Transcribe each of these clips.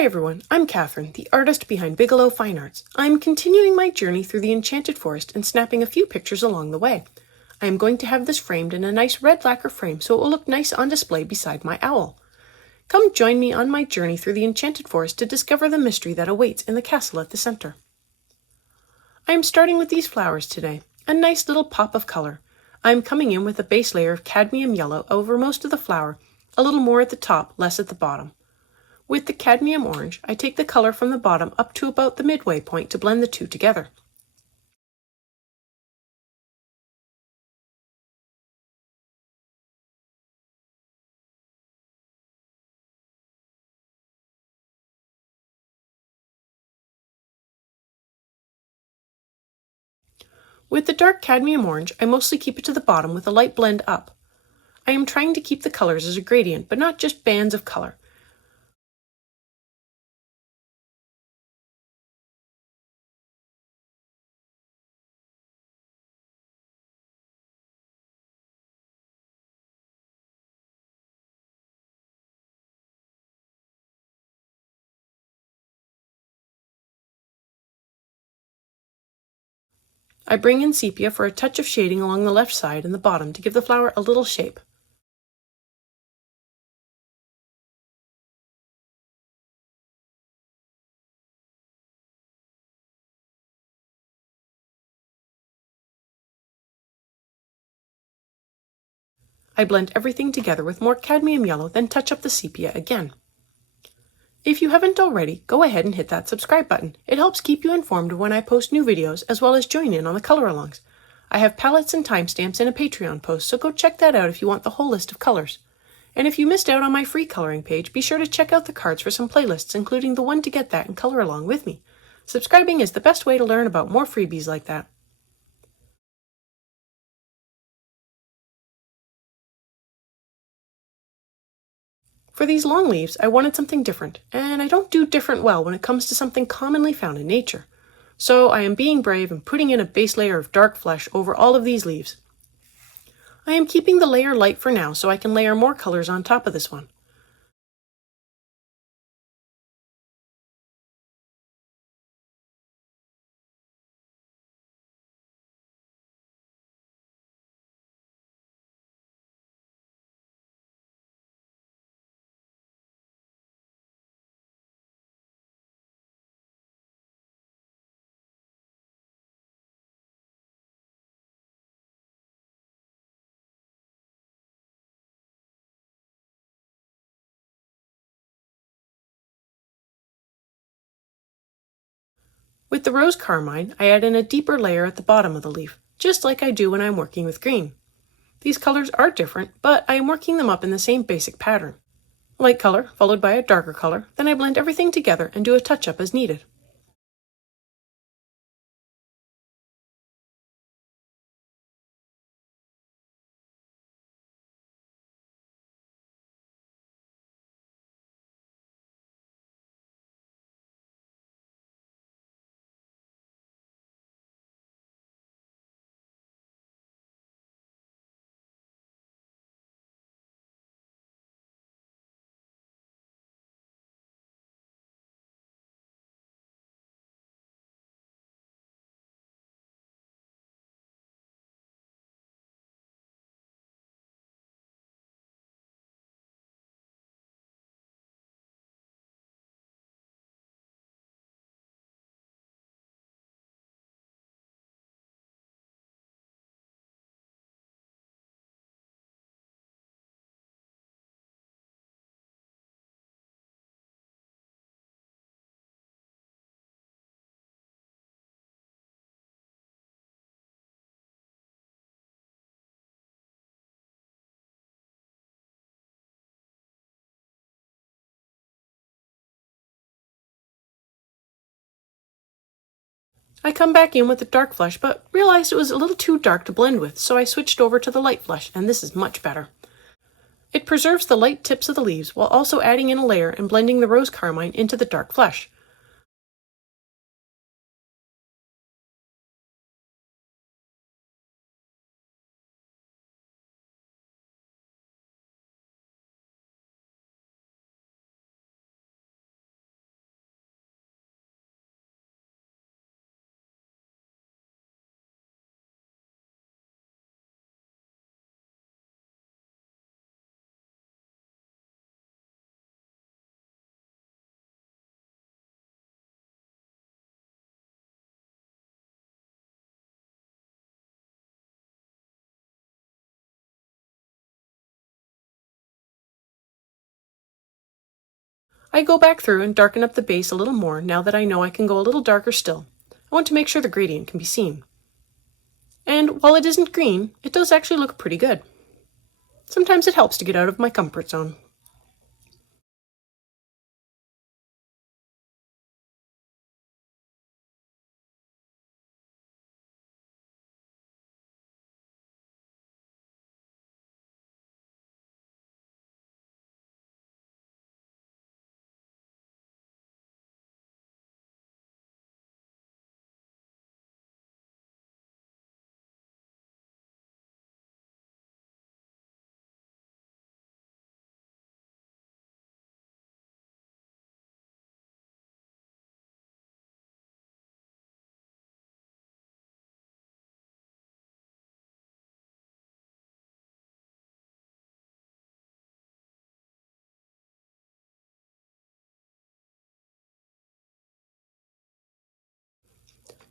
Hi everyone, I'm Catherine, the artist behind Bigelow Fine Arts. I'm continuing my journey through the Enchanted Forest and snapping a few pictures along the way. I am going to have this framed in a nice red lacquer frame so it will look nice on display beside my owl. Come join me on my journey through the Enchanted Forest to discover the mystery that awaits in the castle at the center. I am starting with these flowers today, a nice little pop of color. I am coming in with a base layer of cadmium yellow over most of the flower, a little more at the top, less at the bottom. With the cadmium orange, I take the color from the bottom up to about the midway point to blend the two together. With the dark cadmium orange, I mostly keep it to the bottom with a light blend up. I am trying to keep the colors as a gradient, but not just bands of color. I bring in sepia for a touch of shading along the left side and the bottom to give the flower a little shape. I blend everything together with more cadmium yellow, then touch up the sepia again. If you haven't already, go ahead and hit that subscribe button. It helps keep you informed of when I post new videos, as well as join in on the color-alongs. I have palettes and timestamps in a Patreon post, so go check that out if you want the whole list of colors. And if you missed out on my free coloring page, be sure to check out the cards for some playlists, including the one to get that and color along with me. Subscribing is the best way to learn about more freebies like that. For these long leaves, I wanted something different, and I don't do different well when it comes to something commonly found in nature. So I am being brave and putting in a base layer of dark flesh over all of these leaves. I am keeping the layer light for now so I can layer more colors on top of this one. With the rose carmine, I add in a deeper layer at the bottom of the leaf, just like I do when I'm working with green. These colors are different, but I am working them up in the same basic pattern. Light color followed by a darker color, then I blend everything together and do a touch-up as needed. I come back in with the dark flesh, but realized it was a little too dark to blend with, so I switched over to the light flesh, and this is much better. It preserves the light tips of the leaves while also adding in a layer and blending the rose carmine into the dark flesh. I go back through and darken up the base a little more now that I know I can go a little darker still. I want to make sure the gradient can be seen. And while it isn't green, it does actually look pretty good. Sometimes it helps to get out of my comfort zone.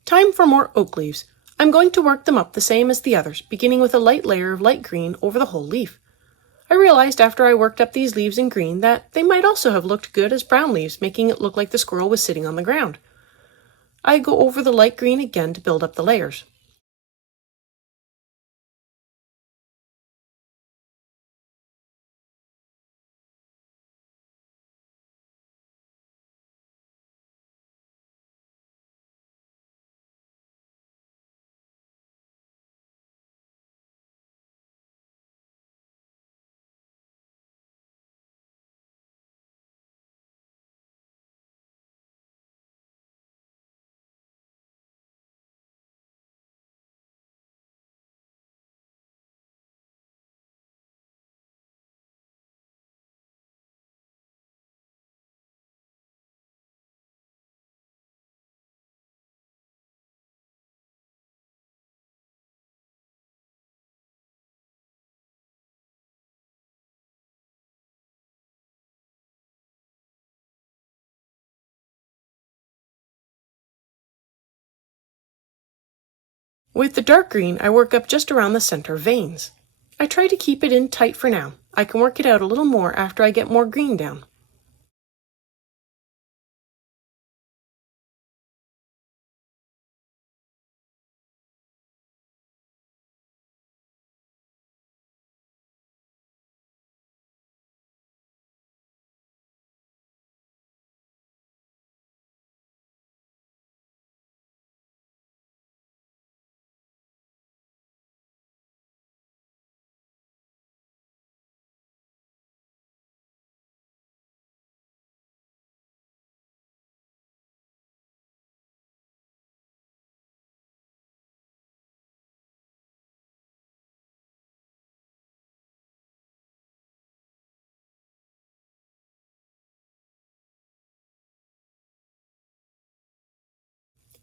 Time for more oak leaves. I'm going to work them up the same as the others, beginning with a light layer of light green over the whole leaf. I realized after I worked up these leaves in green that they might also have looked good as brown leaves, making it look like the squirrel was sitting on the ground. I go over the light green again to build up the layers. With the dark green, I work up just around the center veins. I try to keep it in tight for now. I can work it out a little more after I get more green down.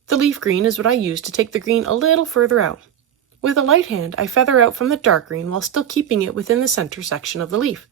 The leaf green is what I use to take the green a little further out. With a light hand, I feather out from the dark green while still keeping it within the center section of the leaf.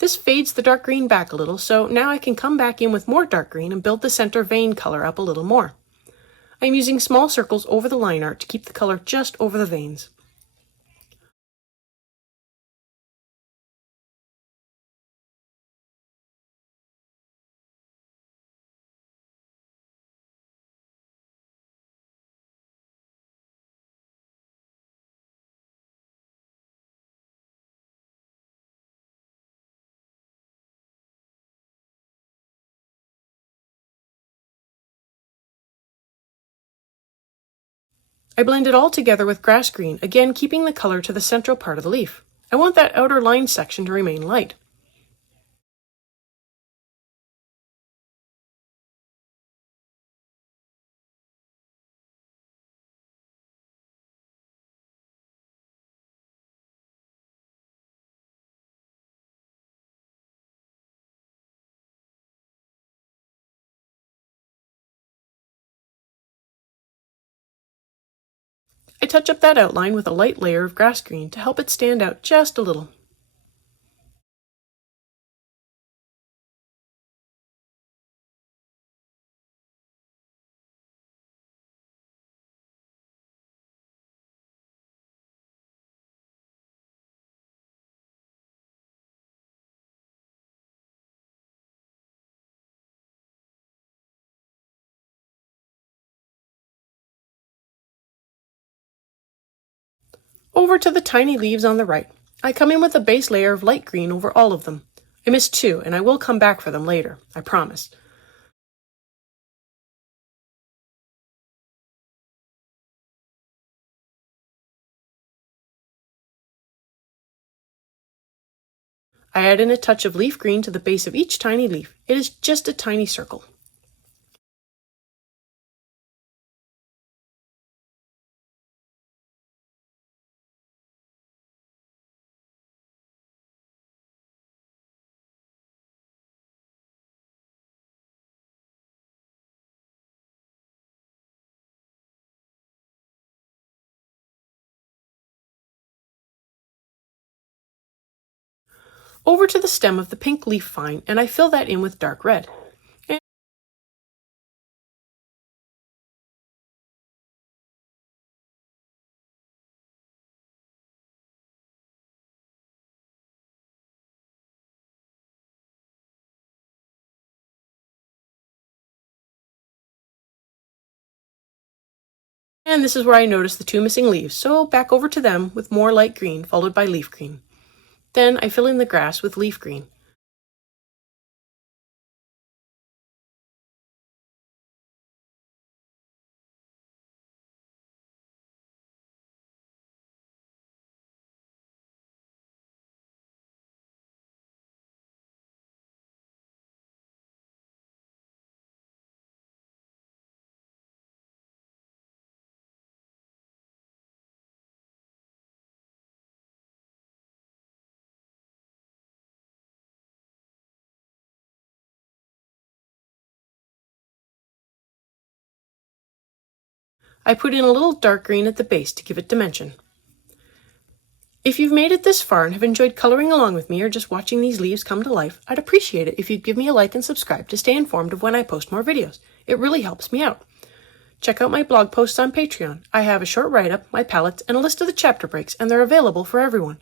This fades the dark green back a little, so now I can come back in with more dark green and build the center vein color up a little more. I'm using small circles over the line art to keep the color just over the veins. I blend it all together with grass green, again keeping the color to the central part of the leaf. I want that outer line section to remain light. I touch up that outline with a light layer of grass green to help it stand out just a little. Over to the tiny leaves on the right. I come in with a base layer of light green over all of them. I missed two, and I will come back for them later, I promise. I add in a touch of leaf green to the base of each tiny leaf. It is just a tiny circle. Over to the stem of the pink leaf vine, and I fill that in with dark red. And this is where I notice the two missing leaves, so back over to them with more light green followed by leaf green. Then I fill in the grass with leaf green. I put in a little dark green at the base to give it dimension. If you've made it this far and have enjoyed coloring along with me or just watching these leaves come to life, I'd appreciate it if you'd give me a like and subscribe to stay informed of when I post more videos. It really helps me out. Check out my blog posts on Patreon. I have a short write-up, my palettes, and a list of the chapter breaks, and they're available for everyone.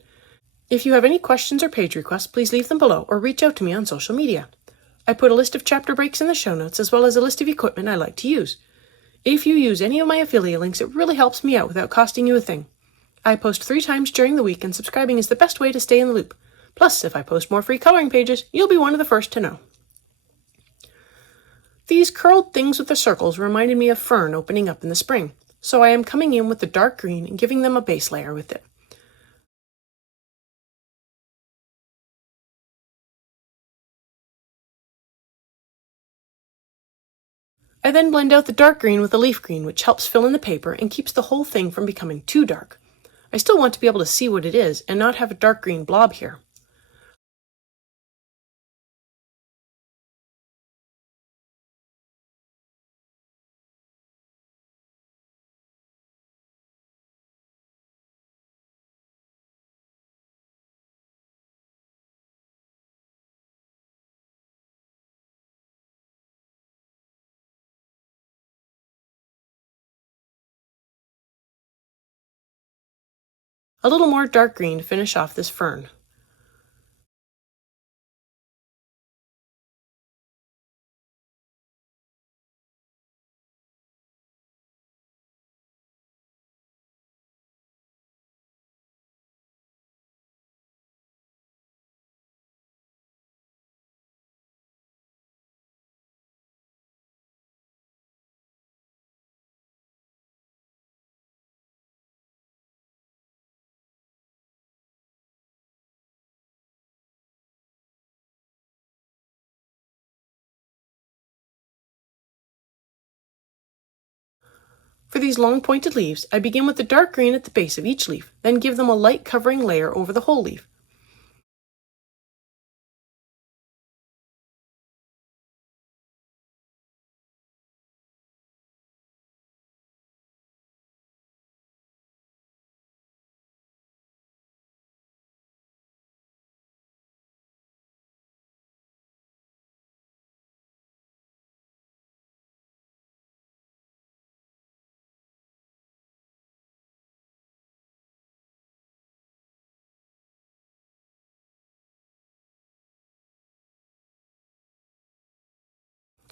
If you have any questions or page requests, please leave them below or reach out to me on social media. I put a list of chapter breaks in the show notes as well as a list of equipment I like to use. If you use any of my affiliate links, it really helps me out without costing you a thing. I post 3 times during the week, and subscribing is the best way to stay in the loop. Plus, if I post more free coloring pages, you'll be one of the first to know. These curled things with the circles reminded me of fern opening up in the spring, so I am coming in with the dark green and giving them a base layer with it. I then blend out the dark green with the leaf green, which helps fill in the paper and keeps the whole thing from becoming too dark. I still want to be able to see what it is and not have a dark green blob here. A little more dark green to finish off this fern. For these long pointed leaves, I begin with the dark green at the base of each leaf, then give them a light covering layer over the whole leaf.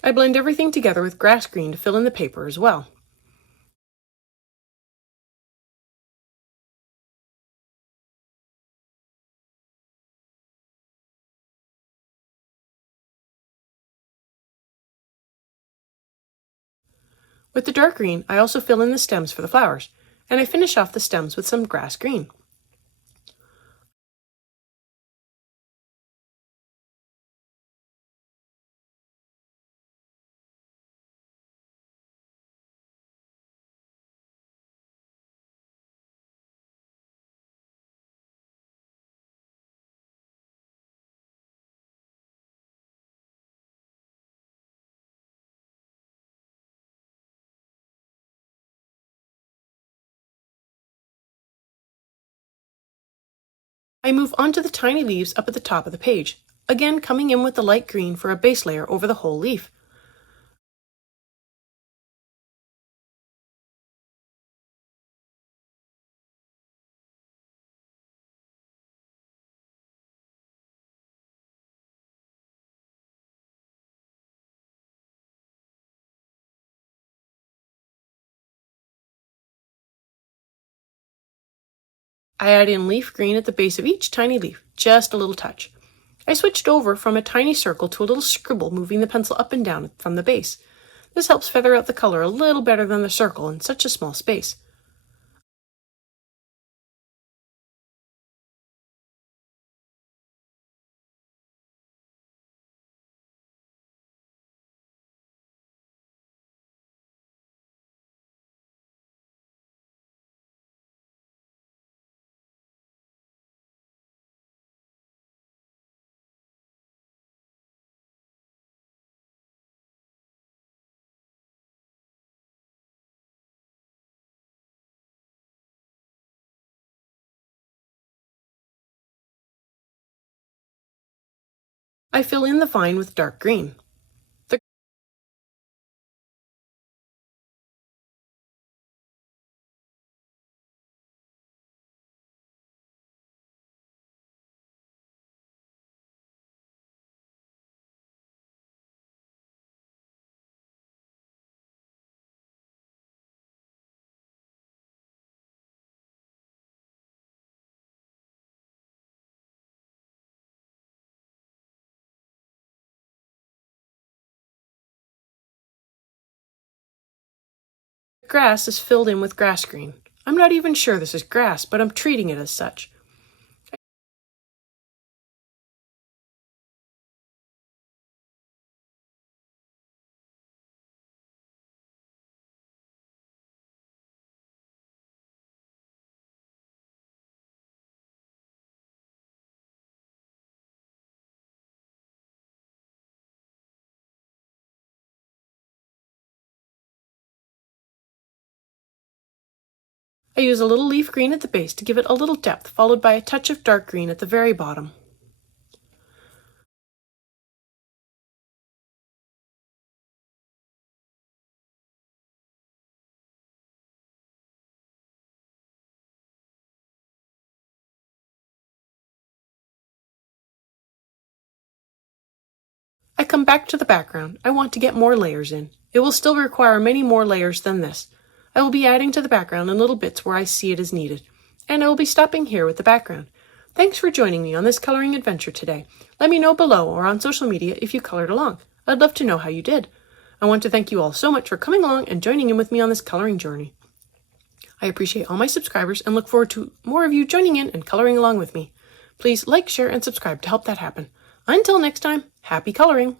I blend everything together with grass green to fill in the paper as well. With the dark green, I also fill in the stems for the flowers, and I finish off the stems with some grass green. I move onto the tiny leaves up at the top of the page, again coming in with the light green for a base layer over the whole leaf. I add in leaf green at the base of each tiny leaf, just a little touch. I switched over from a tiny circle to a little scribble, moving the pencil up and down from the base. This helps feather out the color a little better than the circle in such a small space. I fill in the vine with dark green. The grass is filled in with grass green. I'm not even sure this is grass, but I'm treating it as such. I use a little leaf green at the base to give it a little depth, followed by a touch of dark green at the very bottom. I come back to the background. I want to get more layers in. It will still require many more layers than this. I will be adding to the background in little bits where I see it as needed. And I will be stopping here with the background. Thanks for joining me on this coloring adventure today. Let me know below or on social media if you colored along. I'd love to know how you did. I want to thank you all so much for coming along and joining in with me on this coloring journey. I appreciate all my subscribers and look forward to more of you joining in and coloring along with me. Please like, share, and subscribe to help that happen. Until next time, happy coloring!